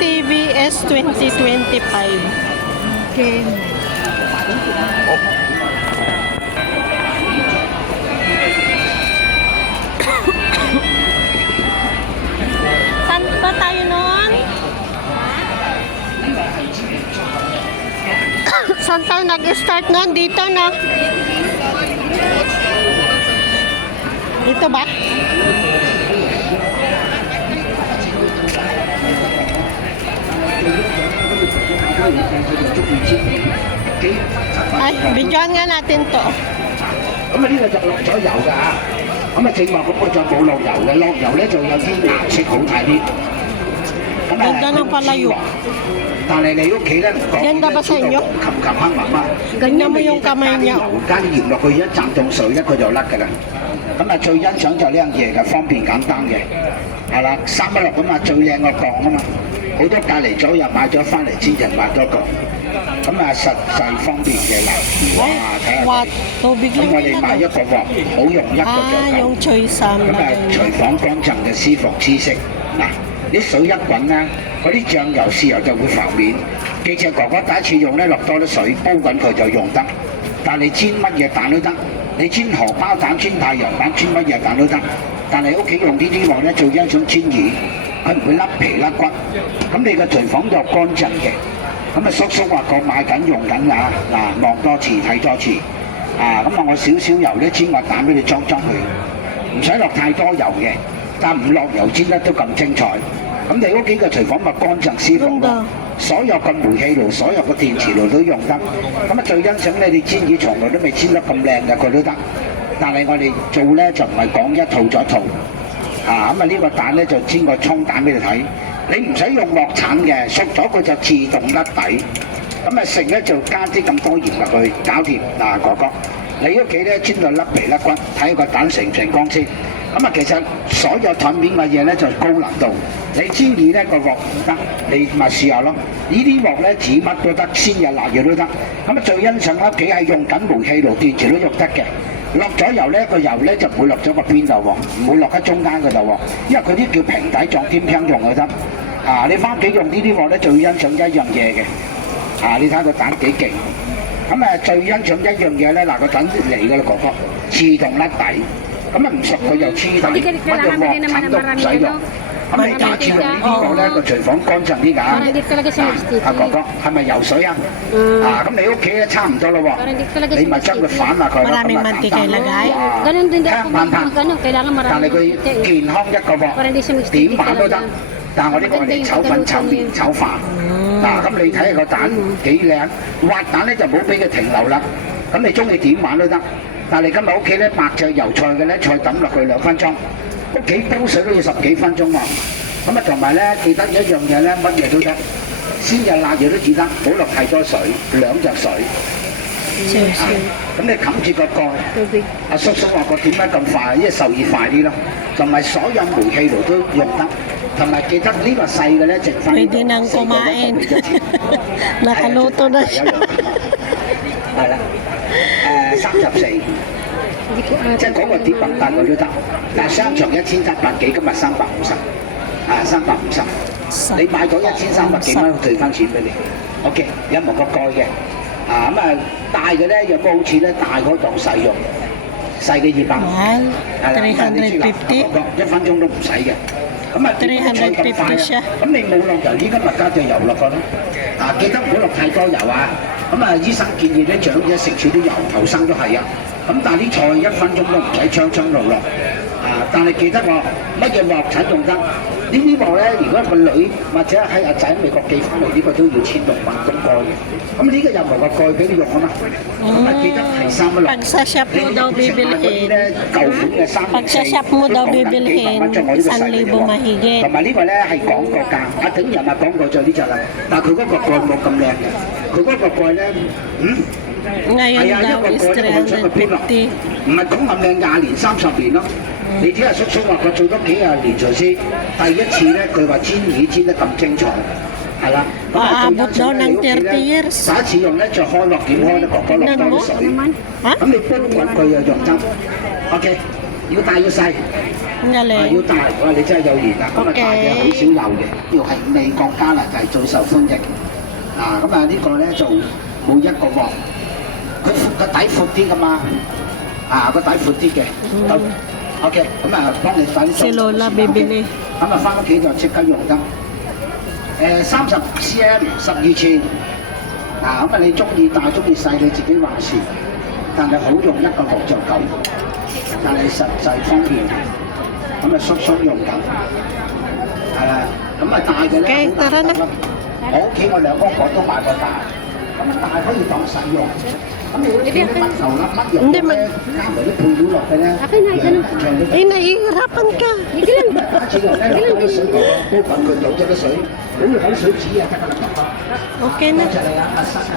TVS 2025. Okay. Saan ba tayo nun? Saan tayo nag-start nun? Dito na. Dito ba? Ay, bigyan nga natin to. 咁啊呢個就落咗油㗎嚇，咁啊正話嗰個就冇落油嘅，落油咧就有啲顏色好睇啲。咁 Ganda ng palayo. 但係你屋企咧， Ganda ba sa inyo? 琴黑麻麻。 Ganyan mo yung kamay niya. 加啲鹽落去，一浸凍水咧，佢就甩㗎啦。咁啊最欣賞就呢樣嘢嘅，方便簡單嘅，係啦，316咁啊最靚個角啊嘛，好多隔離咗又買咗翻嚟，千人買多個。 咁啊實際方便嘅啦，哇！睇下， What? Tubig 咁 lang 我哋 yan 買一 ah. 個鑊，好用一個就 Ah, 夠。 yung choice sam 咁 na 啊，廚 ganyan. 房乾淨嘅私房知識嗱，啲水一滾咧，嗰啲醬油、豉油就會浮面。記者哥哥第一次用咧，落多啲水煲滾佢就用得。但你煎乜嘢蛋都得，你煎荷包蛋、煎太陽蛋、煎乜嘢蛋都得。但係屋企用呢啲鑊咧，最欣賞煎魚，佢唔會甩皮甩骨。咁你個廚房就乾淨嘅。 咁啊，叔叔話過買緊用緊啊，嗱望多次睇多次，啊咁啊我少少油咧煎個蛋俾你裝裝佢，唔使落太多油嘅，但唔落油煎得都咁精彩。咁你屋企個廚房咪乾淨舒服咯，所有個煤氣爐、所有個電磁爐都用得。咁啊最欣賞咧，你煎魚從來都未煎得咁靚嘅，佢都得。但係我哋做咧就唔係講一套咗一套，啊咁啊呢個蛋咧就煎個葱蛋俾你睇。 你唔使用鑊鏟嘅，熟咗佢就自動甩底。咁啊食咧就加啲咁多鹽落去，搞掂嗱哥哥。你屋企咧煎到甩皮甩骨，睇個蛋成唔成光先。咁啊其實所有台面嘅嘢咧就高難度。你煎魚咧個鑊唔得，你咪試下咯。呢啲鑊咧煮乜都得，鮮嘢辣嘢都得。咁啊最欣賞屋企係用緊煤氣爐電池都用得嘅。 落咗油咧，個油咧就唔會落咗個邊度喎，唔會落喺中間嗰度喎，因為佢啲叫平底撞天香用嘅得。啊，你翻屋企用呢啲鑊咧，最欣賞一樣嘢嘅。啊，你睇個蛋幾勁。咁啊，最欣賞一樣嘢咧，嗱個蛋嚟㗎啦，哥哥，自動甩底。咁啊唔熟佢就黐底，乜嘢鑊鏟都唔使用。咁你下次用呢啲鑊咧，個廚房乾淨啲㗎。啊哥哥，係咪游水啊？啊咁你屋企咧差唔多咯喎，你咪將佢反下佢。 Maraming mantika ilagay. Ganun din Kaya ako kung mantan. kailangan 但係 marami. 佢健康一個鑊，點玩都得。但係我呢個係炒粉、炒麵、炒飯。嗱，咁你睇下個蛋幾靚，滑蛋咧就唔好俾佢停留啦。咁你中意點玩都得。但係你今日屋企咧白隻油菜嘅咧，菜抌落去2分鐘，屋企煲水都要10幾分鐘喎。咁啊同埋咧記得一樣嘢咧，乜嘢都得，鮮嘢辣嘢都至得，唔好落太多水，2隻水。 咁你冚住個蓋，阿叔叔話個點解咁快？因為受熱快啲咯，同埋所有煤氣爐都用得，同埋記得呢個細嘅咧，剩翻 Pwede nang kumain. Nakaluto na siya. 係啦，34，即係嗰個碟咁大個都得，但係商場1700幾，今日350，啊350，你買到1300幾蚊，退翻錢俾你。OK， 有冇個蓋嘅？ 啊咁啊，大嘅咧有個好似咧大嗰檔細用，細嘅200， Mahal. 係啦，你知啦350. 1分鐘都唔使嘅。咁啊，點解菜咁快啊？咁你冇落油，依家咪加隻油落去咯。啊，記得唔好落太多油啊。咁啊，醫生建議啲長者食少啲油，後生都係啊。咁但係啲菜1分鐘都唔使槍槍落落。啊，但係記得喎，乜嘢鑊鏟用得？ 呢啲鑊咧，如果個女或者喺阿仔喺美國寄翻嚟，呢個都要1600公蓋嘅。咁呢個有冇個蓋俾你用啊嘛？咁啊記得係316。Pag sa shop mo daw 咧 bibilhin. 舊款嘅364。 Pag sa shop mo daw bibilhin, 1,000 mahigit. 同埋呢個咧係廣告價，阿鼎人啊廣告就呢隻啦，但係佢嗰個蓋冇咁靚嘅，佢嗰個蓋咧，Ngayon 係啊，一 daw 個 is 蓋都講出個邊咯， 350. 唔係講咁靚20年30年咯。 你睇下叔叔話佢做咗幾廿年廚師，第一次咧佢話煎魚煎得咁精彩，係啦。Aabot daw ng 30 years. 第一次用咧就開鑊點開咧，哥哥落多啲水。Ha? 咁你煲滾佢又用得。OK，要大要細。Ang galing.要大，哇！你真係有緣啦，咁啊 OK 大嘅好少有嘅，呢個係美國加拿大最受歡迎。啊，咁啊呢個咧就冇一個鑊，佢個底闊啲噶嘛，啊個底闊啲嘅。好 OK，咁啊幫你快啲 Si Lola bibili. 咁啊翻屋企就即刻用得。30 cm 12寸，嗱咁啊你中意大中意細你自己話事，但係好用一個鑊就夠，但係實際方便，咁啊叔叔用緊，係啦，咁啊大嘅咧 Okay, tara na. 我屋企我兩公婆都買過大，咁啊大可以當實用。咁你屋企啲乜頭粒乜肉咧，加埋啲配料落去咧，長啲。 Eh, nahihirapan ka. 打次用咧，落啲水度，煲滾佢倒咗啲水，好似滾水紙啊得㗎啦。 Okay 多 na. 謝你啊，阿生啊！